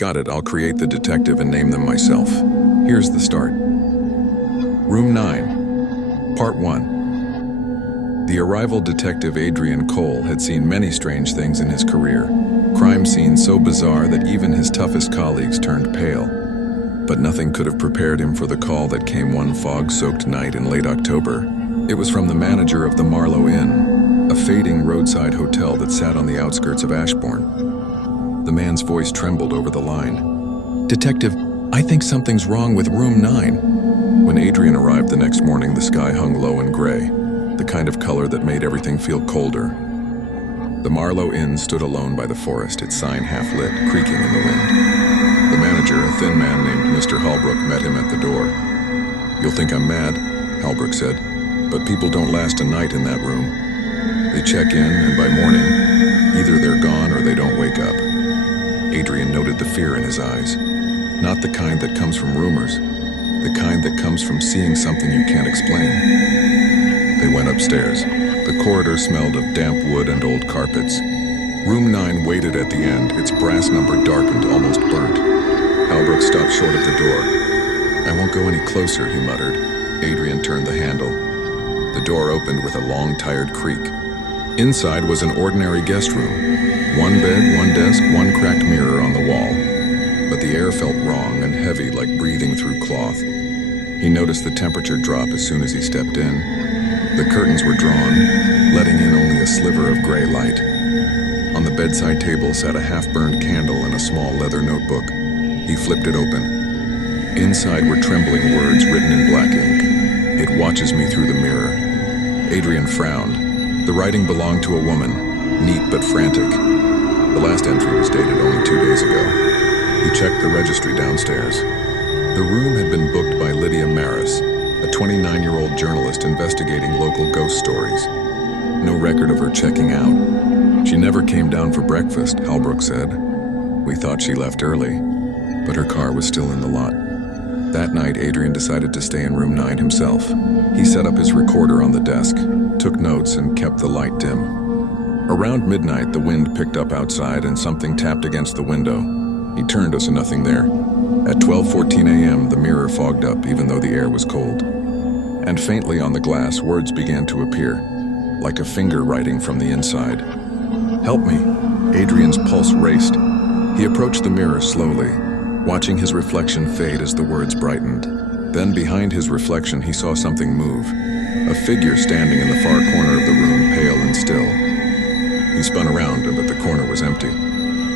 Got it, I'll create the detective and name them myself. Here's the start. Room 9, Part 1. The arrival detective Adrian Cole had seen many strange things in his career, crime scenes so bizarre that even his toughest colleagues turned pale. But nothing could have prepared him for the call that came one fog-soaked night in late October. It was from the manager of the Marlowe Inn, a fading roadside hotel that sat on the outskirts of Ashbourne. The man's voice trembled over the line. "Detective, I think something's wrong with room 9. When Adrian arrived the next morning, the sky hung low and gray, the kind of color that made everything feel colder. The Marlowe Inn stood alone by the forest, its sign half-lit, creaking in the wind. The manager, a thin man named Mr. Holbrook, met him at the door. "You'll think I'm mad," Holbrook said, "but people don't last a night in that room. They check in, and by morning, either they're gone or they don't wake up." Adrian noted the fear in his eyes. Not the kind that comes from rumors, the kind that comes from seeing something you can't explain. They went upstairs. The corridor smelled of damp wood and old carpets. Room 9 waited at the end, its brass number darkened, almost burnt. Holbrook stopped short of the door. "I won't go any closer," he muttered. Adrian turned the handle. The door opened with a long, tired creak. Inside was an ordinary guest room. One bed, one desk, one cracked mirror on the wall. But the air felt wrong and heavy, like breathing through cloth. He noticed the temperature drop as soon as he stepped in. The curtains were drawn, letting in only a sliver of gray light. On the bedside table sat a half-burned candle and a small leather notebook. He flipped it open. Inside were trembling words written in black ink. "It watches me through the mirror." Adrian frowned. The writing belonged to a woman, neat but frantic. The last entry was dated only 2 days ago. He checked the registry downstairs. The room had been booked by Lydia Maris, a 29-year-old journalist investigating local ghost stories. No record of her checking out. "She never came down for breakfast," Holbrook said. "We thought she left early, but her car was still in the lot." That night, Adrian decided to stay in room 9 himself. He set up his recorder on the desk, took notes, and kept the light dim. Around midnight, the wind picked up outside and something tapped against the window. He turned to see nothing there. At 12:14 a.m., the mirror fogged up even though the air was cold. And faintly on the glass, words began to appear, like a finger writing from the inside. "Help me." Adrian's pulse raced. He approached the mirror slowly, watching his reflection fade as the words brightened. Then behind his reflection, he saw something move. A figure standing in the far corner of the room, pale and still. He spun around, but the corner was empty.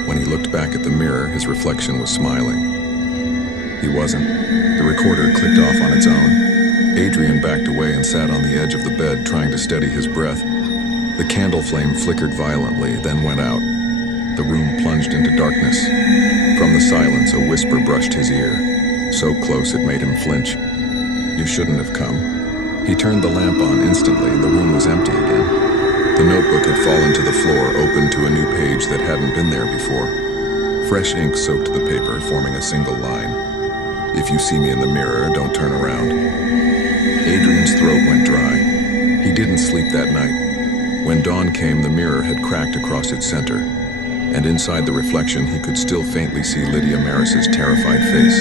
When he looked back at the mirror, his reflection was smiling. He wasn't. The recorder clicked off on its own. Adrian backed away and sat on the edge of the bed, trying to steady his breath. The candle flame flickered violently, then went out. The room plunged into darkness. From the silence, a whisper brushed his ear, so close it made him flinch. "You shouldn't have come." He turned the lamp on instantly, and the room was empty again. The notebook had fallen to the floor, open to a new page that hadn't been there before. Fresh ink soaked the paper, forming a single line. "If you see me in the mirror, don't turn around." Adrian's throat went dry. He didn't sleep that night. When dawn came, the mirror had cracked across its center, and inside the reflection he could still faintly see Lydia Maris's terrified face.